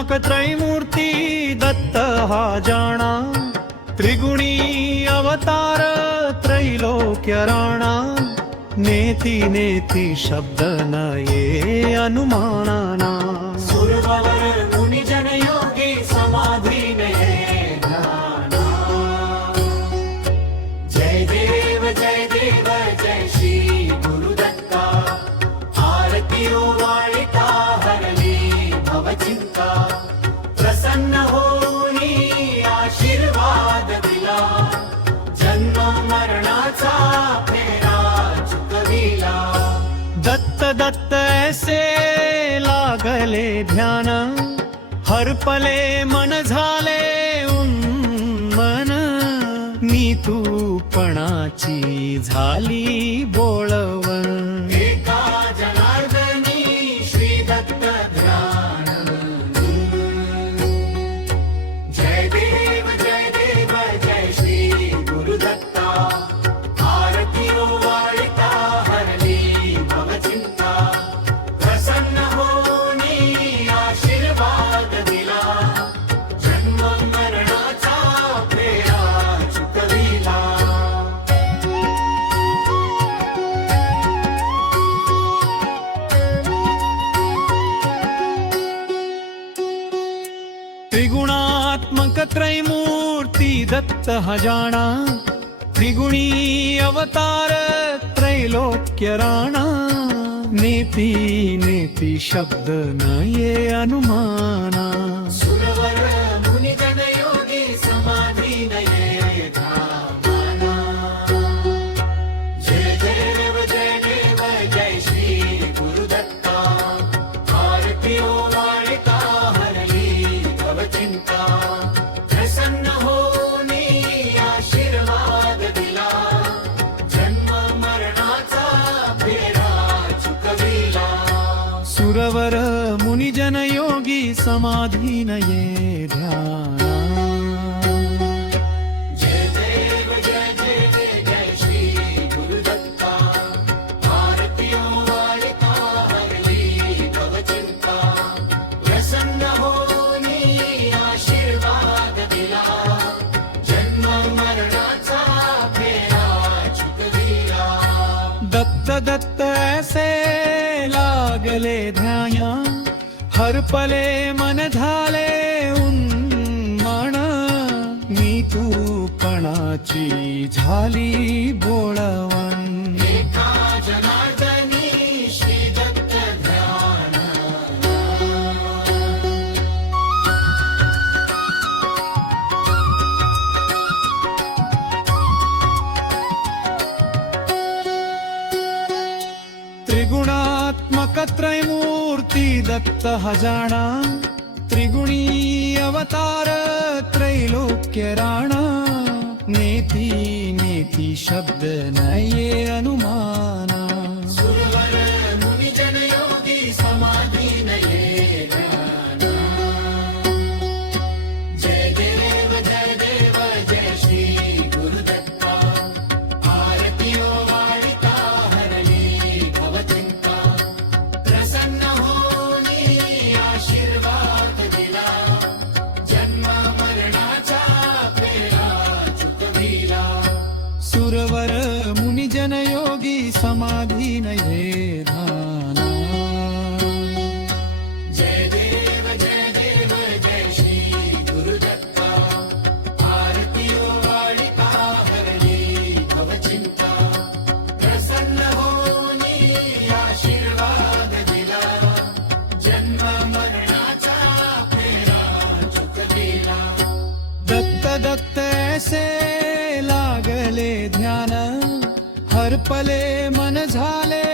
त्रिगुणात्मक त्रैमूर्ती दत्त हा जाणा, त्रिगुणी अवतार त्रैलोक्य राणा, नेती नेती शब्द न ये अनुमानाना। सुरवर मुनिजन योगी समाधी में ध्याना। जय देव जय श्री गुरुदत्ता, आरतियों वाळिता हरली भवचिंता, प्रसन्न होनी आशीर्वाद दिला, जन्म मरणाचा फेरा चुकविला। दत्त दत्त ऐसे लागले ध्यान, हरपले मन झाले उन्मन, नीतूपणाची झाली बोळवण। एका जनार्दनी श्री दत्त ध्यान। जय देव जय श्री गुरुदत्ता, आरतियों वाळिता हरली भवचिंता, प्रसन्न होनी आशीर्वाद दिला, जन्म मरणाचा फेरा चुकविला। त्रिगुणात्मक त्रैमूर्ती दत्त हा जाणा, त्रिगुणी अवतार त्रैलोक्य राणा, नेती नेती शब्द न ये अनुमाना। सुरवर मुनिजन योगी समाधी नये ध्याना। जय देव जय श्री गुरुदत्ता, आरतियों वाळिता हरली भवचिंता, प्रसन्न होनी आशीर्वाद दिला, जन्म मरणाचा फेरा चुकविला। सुरवर मुनिजन योगी समाधी नये ध्याना। जय देव जय श्री गुरुदत्ता, आरतियों वाळिता हरली भवचिंता, प्रसन्न होनी आशीर्वाद दिला, जन्म मरणाचा फेरा चुकविला। दत्त दत्त ऐसे लागले ध्याया, हरपले मन झाले उन्मन, नीतूपणाची झाली बोळवण। एका जनार्दनी श्री दत्त ध्यान। त्रिगुणात्मक त्रैमूर्ती दत्त हा जाणा, त्रिगुणी अवतार त्रैलोक्य राणा, नेती नेती शब्द न ये अनुमाना। सुरवर मुनिजन योगी समाधी नये ध्याना। जय देव जय श्री गुरुदत्ता, आरतियों वाळिता हरली भवचिंता, प्रसन्न होनी आशीर्वाद दिला, जन्म मरणाचा फेरा चुकविला। सुरवर मुनिजन योगी समाधी नये ध्याना। जय देव जय श्री गुरुदत्ता, आरतियों वाळिता हरली भवचिंता, प्रसन्न होनी आशीर्वाद दिला, जन्म मरणाचा फेरा चुकविला। दत्त दत्त ऐसे लागले ध्यान, हरपले मन झाले